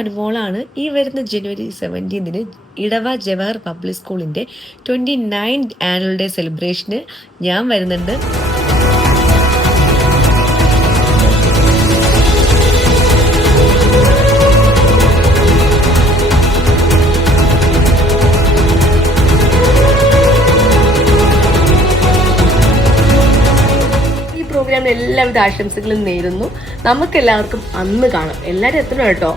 അനുമോളാണ്. ഈ വരുന്ന ജനുവരി 17 ഇടവ ജവഹർ പബ്ലിക് സ്കൂളിൻ്റെ 29th ആനുവൽ ഡേ സെലിബ്രേഷന് ഞാൻ വരുന്നുണ്ട്. പ്രോഗ്രാമിന് എല്ലാവിധ ആശംസകളും നേരുന്നു. നമുക്കെല്ലാവർക്കും അന്ന് കാണാം. എല്ലാവരും എത്തണം കേട്ടോ.